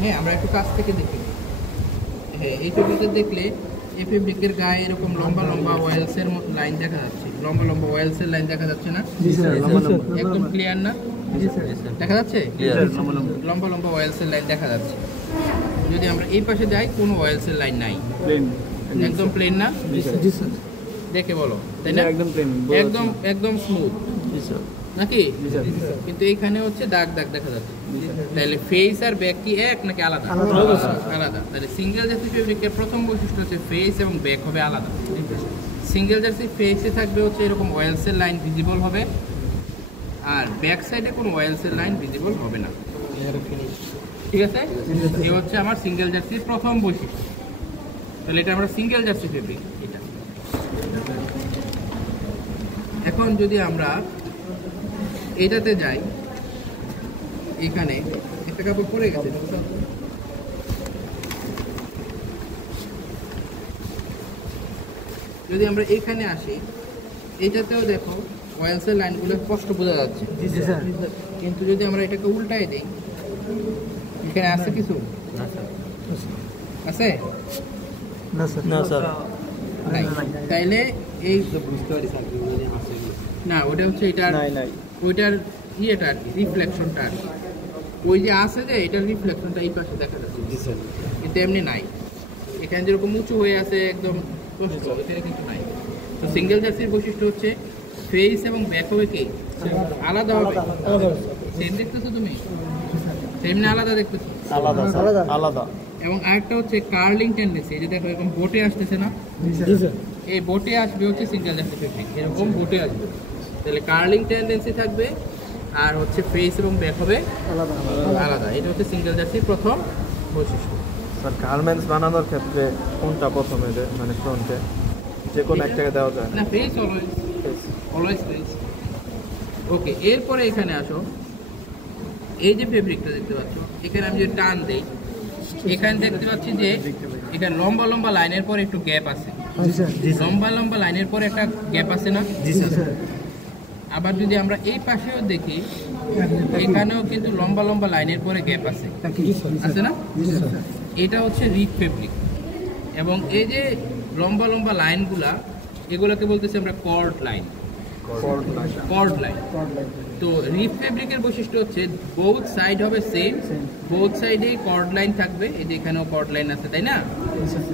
হ্যাঁ, আমরা একটু কাছ থেকে দেখি। হ্যাঁ, এই ছবিতে দেখলে এই ফেব্রিকের গায়ে এরকম লম্বা লম্বা ওয়েলসের লাইন দেখা যাচ্ছে, লম্বা লম্বা ওয়েলসের লাইন দেখা যাচ্ছে না? একদম ক্লিয়ার না? দেখা যাচ্ছে লম্বা লম্বা ওয়েলসের লাইন দেখা যাচ্ছে। যদি আমরা এই পাশে যাই, কোনো ওয়েলসের লাইন নাই, একদম প্লেন না? দেখে বলো, তাই না? একদম একদম স্মুথ নাকি? কিন্তু এইখানে হচ্ছে দাগ দাগ দেখা যাচ্ছে। তাহলে ফেস আর ব্যাক কি এক নাকি আলাদা? আলাদা। তাহলে সিঙ্গেল জার্সি ফেব্রিকের প্রথম বৈশিষ্ট্য হচ্ছে ফেস এবং ব্যাক হবে আলাদা। সিঙ্গেল জার্সি ফেসে থাকবে হচ্ছে এরকম ওয়েলসের লাইন ভিজিবল হবে, আর ব্যাক সাইডে কোনো ওয়েলসের লাইন ভিজিবল হবে না। ঠিক আছে? এই হচ্ছে আমার সিঙ্গেল জার্সির প্রথম বৈশিষ্ট্য। তাহলে এটা আমরা সিঙ্গেল জার্সি ফেব্রিক। এটা এখন যদি আমরা এটাতে যাই, এখানে একটা কাপড় পরে গেছে, যদি আমরা এখানে আসি, এটাতেও দেখো ওয়েলসের লাইনগুলো স্পষ্ট বোঝা যাচ্ছে। কিন্তু যদি আমরা এটাকে উল্টায় দিই, এখানে আছে কিছু আছে নাই? তাইলে এই না, ওটা হচ্ছে এটার ওইটার ইয়েটা আর কি, রিফ্লেকশনটা আর কি। ওই যে আছে যে এটার রিফ্লেকশনটা এই পাশে দেখা যাচ্ছে, কিন্তু এমনি নাই। এখানে যেরকম উঁচু হয়ে আছে একদম স্পষ্ট, এখানে কিন্তু নাই। তো সিঙ্গেল জার্সির বৈশিষ্ট্য হচ্ছে ফেস এবং ব্যাক হবে কি আলাদা হবে। সেম দেখতেছো তুমি? সেমনি আলাদা দেখতেছো? আলাদা। এবং আরেকটা হচ্ছে কার্লিং টেন্ডেন্সি। এই যে দেখো এরকম বোটে আসতেছে না? এই বোটে আসবে হচ্ছে সিঙ্গেল জার্সি ফেব্রিক, এরকম বোটে আসবে। তাহলে কার্লিং টেন্ডেন্সি থাকবে, আর হচ্ছে ফেস এবং ব্যাক হবে আলাদা। এটা হচ্ছে সিঙ্গেল জার্সির প্রথম বৈশিষ্ট্য। স্যার, গার্মেন্টস বানানোর ক্ষেত্রে কোনটা প্রথমে মানে ফ্রন্টে যে কোনো একটাকে দেওয়া যায় না? Face always face. ওকে, এরপরে এখানে আসো। এই যে ফেব্রিকটা দেখতে পাচ্ছ, এখানে আমি যদি টান দেই, এখানে দেখতে পাচ্ছি যে এখানে লম্বা লম্বা লাইনের পরে একটু গ্যাপ আছে। লম্বা লম্বা লাইনের পরে একটা গ্যাপ আছে না? আবার যদি আমরা এই পাশেও দেখি, এখানেও কিন্তু লম্বা লম্বা লাইনের পরে গ্যাপ আছে, আছে না? এটা হচ্ছে রিপ ফেব্রিক। এবং এই যে লম্বা লম্বা লাইনগুলা, এগুলোকে বলতেছি আমরা কর্ড লাইন। তো রিপ ফেব্রিকের বৈশিষ্ট্য হচ্ছে বোথ সাইড হবে সেম, বোথ সাইডে কর্ড লাইন থাকবে। এই যে এখানেও কর্ড লাইন আছে, তাই না?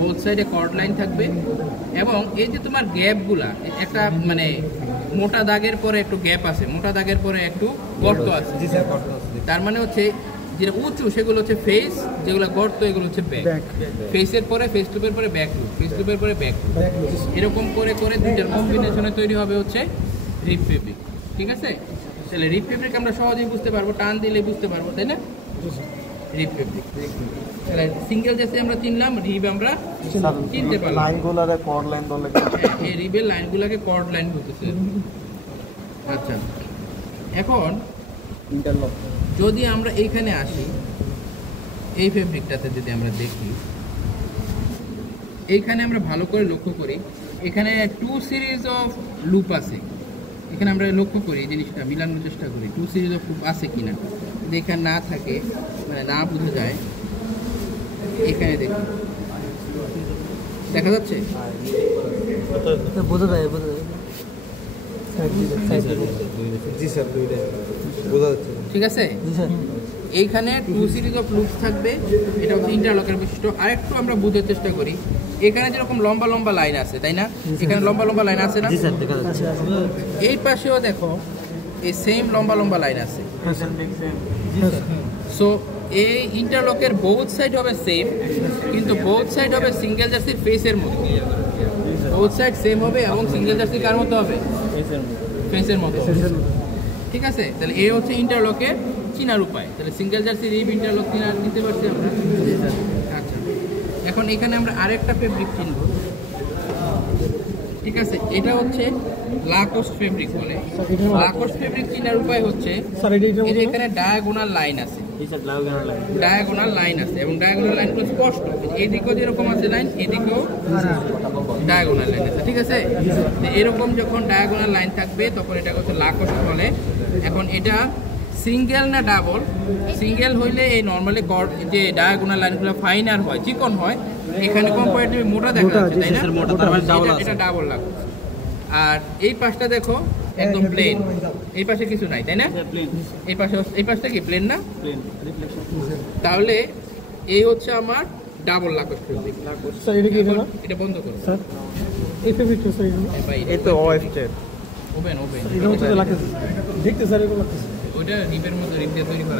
বোথ সাইডে কর্ড লাইন থাকবে। এবং এই যে তোমার গ্যাপগুলা, একটা মানে মোটা দাগের পরে একটু গ্যাপ আছে, মোটা দাগের পরে একটু গর্ত আছে। তার মানে হচ্ছে যেটা উঁচু সেগুলো হচ্ছে ফেস, যেগুলো গর্ত এগুলো হচ্ছে ব্যাক। ফেসের পরে ফেস লুপের পরে ব্যাক লুপ, ফেস লুপের পরে ব্যাক লুপ, এরকম করে করে দুইটার কম্বিনেশনে তৈরি হবে হচ্ছে রিপ ফেব্রিক। ঠিক আছে? তাহলে রিপ ফেব্রিক আমরা সহজেই বুঝতে পারবো, টান দিলে বুঝতে পারবো, তাই না? রিপ ফেব্রিক। তাহলে সিঙ্গেল জার্সি আমরা চিনলাম, রিপ আমরা চিনতে পারলাম। লাইনগুলোরে কর্ড লাইন বলে। এই রিপের লাইনগুলোকে কর্ড লাইন বলতেছে। আচ্ছা, এখন যদি আমরা এইখানে আসি, এই ফেব্রিকটাতে যদি আমরা দেখি, এইখানে আমরা ভালো করে লক্ষ্য করি, এখানে 2 সিরিজ অফ লুপ আছে। এখানে আমরা লক্ষ্য করি এই জিনিসটা, মিলানোর চেষ্টা করি 2 সিরিজ অফ লুপ আছে কিনা। যদি এখানে না থাকে, মানে না বোঝা যায়, এখানে দেখি দেখা যাচ্ছে, বোঝা যায়। জি স্যার, বোঝা যাচ্ছে। ঠিক আছে? এইখানে 2 সিরিজ অফ লুপ থাকবে, এটা হচ্ছে ইন্টারলকের বৈশিষ্ট্য। আরেকটু আমরা বোঝার চেষ্টা করি, এখানে যেরকম লম্বা লম্বা লাইন আছে, তাই না? এখানে লম্বা লম্বা লাইন আছে না? এই পাশেও দেখো এই সেম লম্বা লম্বা লাইন আছে। সো এই ইন্টারলকের বোথ সাইড হবে সেম, কিন্তু বোথ সাইড হবে সিঙ্গেল জার্সির ফেসের মতো। বোথ সাইড সেম হবে এবং সিঙ্গেল জার্সি কার মতো হবে? ফেসের মতো। ঠিক আছে? তাহলে এই হচ্ছে ইন্টারলকের চিনার উপায়। তাহলে সিঙ্গেল জার্সি রিপ ইন্টারলক নিতে পারছি আমরা। আচ্ছা, এখন এখানে আমরা আরেকটা ফেব্রিক চিনব। ঠিক আছে? এটা হচ্ছে লাকোস্ট ফেব্রিক বলে। লাকোস্ট ফেব্রিক চিনার উপায় হচ্ছে, এখানে ডায়াগোনাল লাইন আছে, ডায়াগোনাল লাইন আছে, এবং ডায়াগোনাল লাইনগুলো স্পষ্ট। এদিকেও যেরকম আছে লাইন, এদিকেও ডায়াগোনাল লাইন আছে। ঠিক আছে? এরকম যখন ডায়াগোনাল লাইন থাকবে তখন এটা হচ্ছে লাকোস্ট বলে। এখন এটা সিঙ্গেল না ডাবল? সিঙ্গেল হইলে এই নর্মালি যে ডায়াগোনাল লাইনগুলো ফাইনার হয়, চিকন হয়, এখানে কম্পারেটিভ মোটা দেখা যাচ্ছে, তাই না? এটা ডাবল লাগবে। আর এই পাশটা দেখো একদম প্লেন, এই পাশে কিছু নাই, তাই না? এই পাশটা কি প্লেন না? তাহলে এই হচ্ছে আমার ডাবল লাকস ফেব্রিক। স্যার এটা কি এটা? এটা বন্ধ করো স্যার এই ফেব্রিকটা স্যার এই তো ওয়েস্টেড ওপেন এটা হচ্ছে লাকস দেখতে স্যার এগুলো লাগতেছে ওইটা রিপের মতো রিপ দিয়ে তৈরি করা।